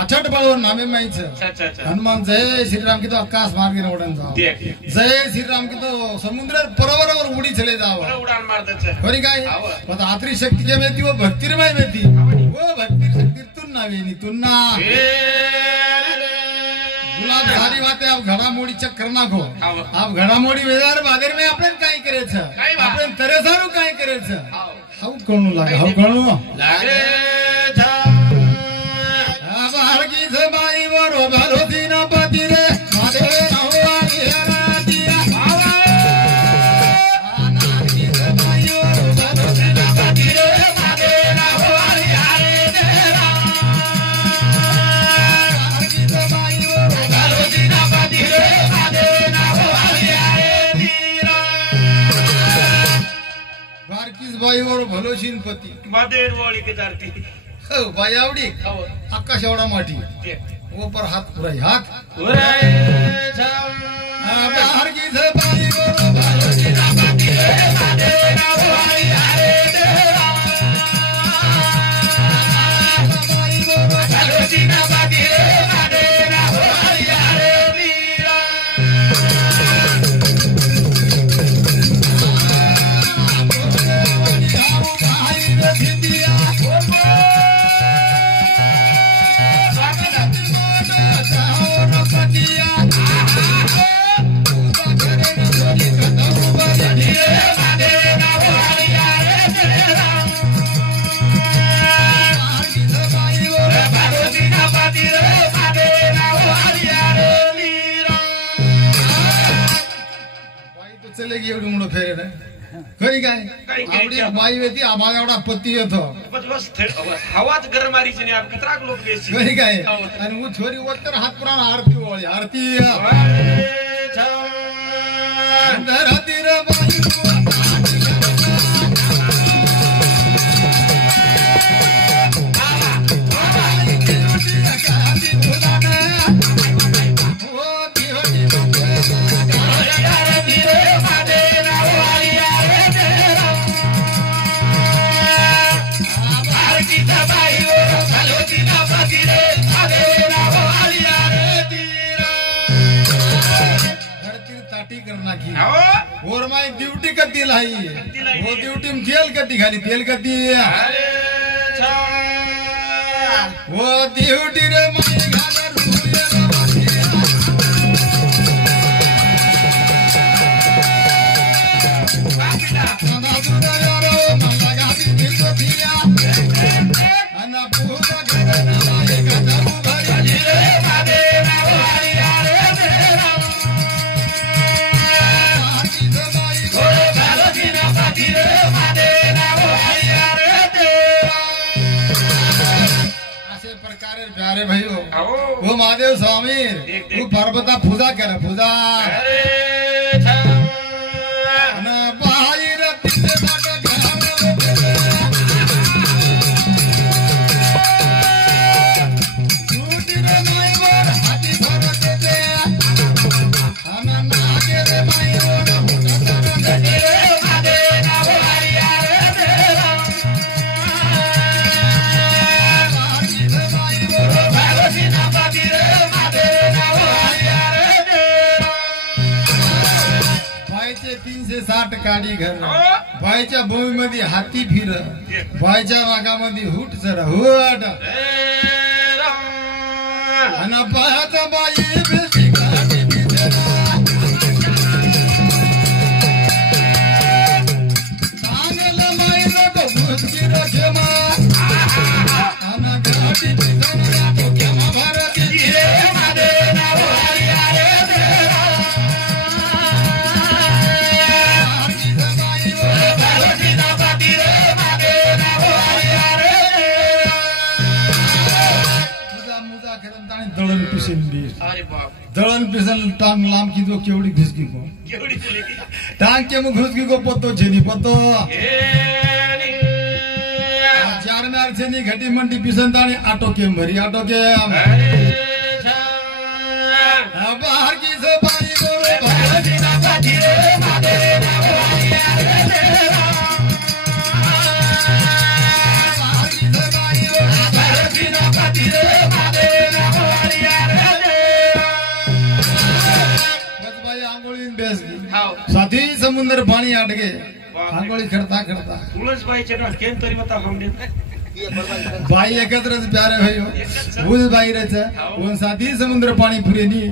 आठट बळवर नामे माहित हनुमान जय श्रीराम की तो आकाश मार्ग ने उड़न जाओ जय श्रीराम की तो समुद्र परवरवर उड़ी चले जाओ उड़ान मार दे खरी काय मग आत्री शक्ती के मेती वो भक्तिरमय मेती वो भक्ति शक्ति तुन नावे नी तुन ना गुलाब सारी बातें आप घडामोडी चेक करना को आप घडामोडी वेदार बादर में आपण काय करायचं आपण तरेसारू काय करायचं हाऊ कळू लागे हाऊ कळू लागे बाळकी सबाई वरो भलो दिन पती रे मादे नवा दिया दिया बाबा नाकी सबाई वरो भलो दिन पती रे मादे नवा दिया रे तेरा बाळकी सबाई वरो भलो दिन पती रे मादे नवा दिया रे तेरा बाळकी सबाई वरो भलो शिन पती मादे वाली के धरती हो बाई आवडी आकाश एवढा माटी वो पर हात पुराई हात उराय छम बाहर की से बाई बोलो भालो जी ना बाती रे मादे ना भाई अरे तेरा बाई बोलो भालो जी ना बाती रे मादे ना भाई अरे तेरा भाई रे सिंधिया चलेगी एवढी मुळे फेरे रे खरी काय आवडी बाई वेती आम्हाला एवढा पती येतो बस हवाच गरमारीची नाही आप कितराक लोक बेसी खरी काय आणि वो छोरी वतर हात पुराण आरती ओळी आरती धरती रे बाई और माई ड्यूटी कती लाई वो ड्यूटी में तेल कती खाली तेल कती वो ड्यूटी रे माई घाले प्यारे भाइयों वो महादेव स्वामी वो पर्वता पूजा करे पूजा गाडी घर बायच्या भूमीमध्ये हाती फिर बायच्या रागामध्ये हुट चढ हुट आणि पायाचा बाई बेसी गाडी चांगलं माई नको भूतकी रखेमा आणि गाडी पिसणं तो केमा भारती रे मादे ना भाई अरे तेरा दळण पिसन दळण पिसन टांग लांब की तो केवढी घुसकी को टांग के मग घुसकी को पतो छेनी पतो चार में छेनी घटी मंडी पिसन ताणी आटो के भरी आटो के बाहर की सबाई बोलो भाजी ना बाजी रे मादे ना भाई अरे तेरा बाहर की सबाई बोलो भाजी ना बाजी रे मादे अडगे आंघोळी करता करता तुळसबाईचे ना केम तरी मता हमने बाई एकत्रच प्यारे भाई उस बाई रच वन साथी समुद्र पाणी पुरेनी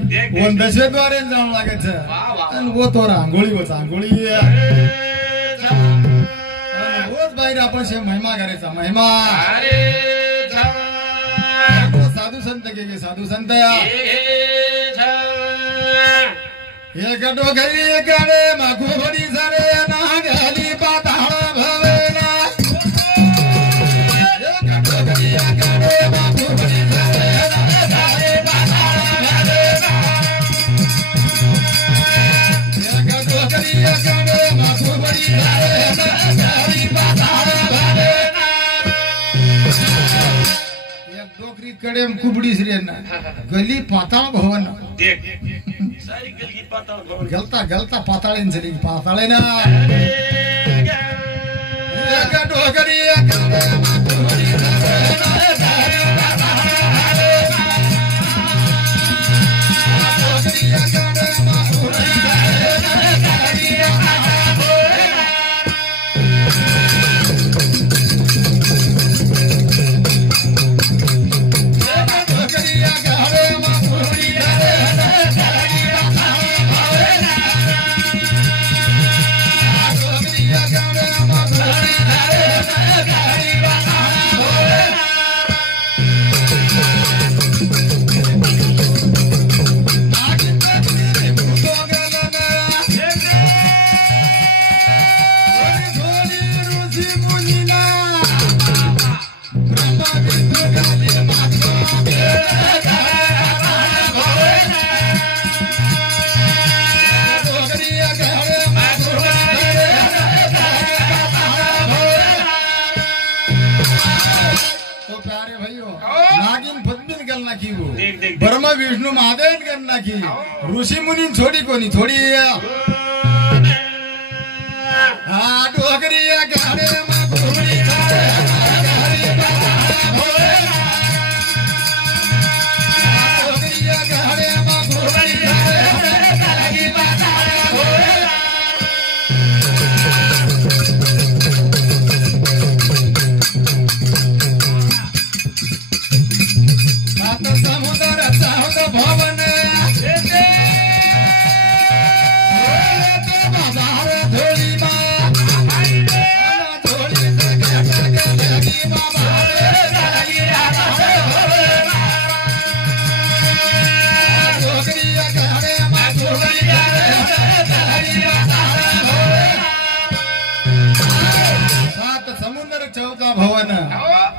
वन दशे द्वारे जाऊन लागत आणि वो तोर आंघोळी होता आंघोळी रोज बाहेर आपण शे महिमा करायचा महिमा साधू संत के साधू संत एक डोकरी कडे मागू बडी सारे ना गाली पाताळ भवेला एक डोकरी कडे मागू बडी सारे ना गाली पाताळ भवेला एक डोकरी कडे मागू बडी सारे ना गाली पाताळ भवेला एक डोकरी कडे कुबडी श्रीना गली पाताळ भवन देख सारी गली पाताळ भवन गलता गलता पाताळेन झाली पाताळे ना एक डोकरी ब्रह्म विष्णु महादेव करना की ऋषि मुनि छोड़ी कोनी छोड़ी हाँ डोकरी गाड़े माधुरी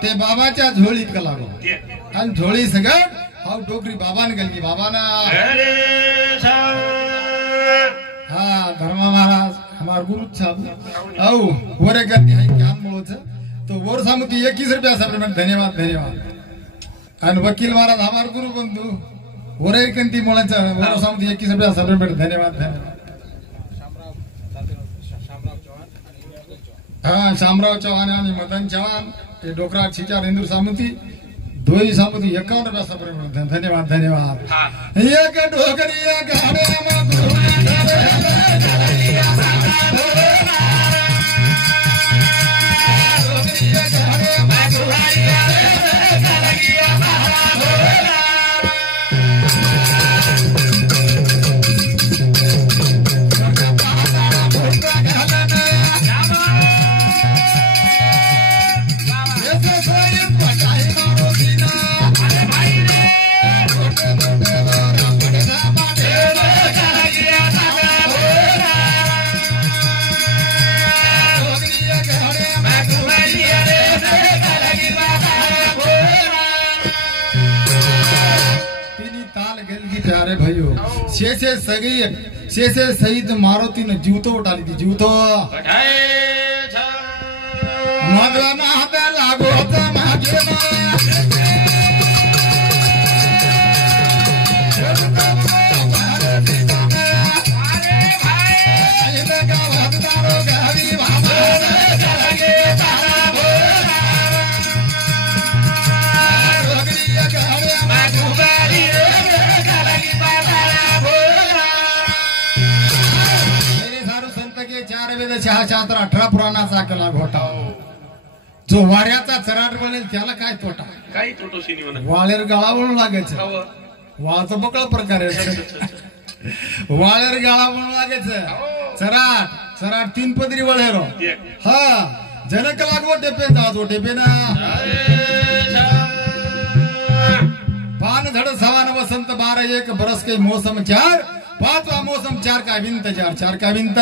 ते बाबाच्या झोळीत का लागो आणि झोळी सगळं हाव डोकरी बाबान गेली बाबाना हाँ धर्मा महाराज हमार गुरु साहब औ वरे करती है ज्ञान बोलोच तो वर सामुती 21 रुपया सप्लिमेंट धन्यवाद धन्यवाद आणि वकील महाराज हमार गुरु बंधू वरे कंती मोळाचा वर सामुती 21 रुपया सप्लिमेंट धन्यवाद धन्यवाद हाँ शामराव चौहान आणि मदन चौहान ये डोकरा छिचा हिंदू सामुती दोई सामुती 51 रुपया सप्लिमेंट धन्यवाद धन्यवाद एक डोकरी गाड़े शेषे सईद मारुती ने जीवतो उठाली थी जीवतो मगना हाथ लागो तो मागे शहाच्या तर 18 पुराणाचा केला घोटा जो वाऱ्याचा चराट बनेल त्याला काय तोटा काही तोटोशी नाही म्हणत वाळेर गळावून लागायचं हो. वाळचं बकळा प्रकार आहे वाळेर गळावून लागायचं चराट चराट 3 पदरी वळेरो हा जनक लागवो टेपे जाजो टेपे ना पान धड़ सवान वसंत 12 1 बरस के मौसम 4 5वां मौसम 4 का विंत 4 का विंत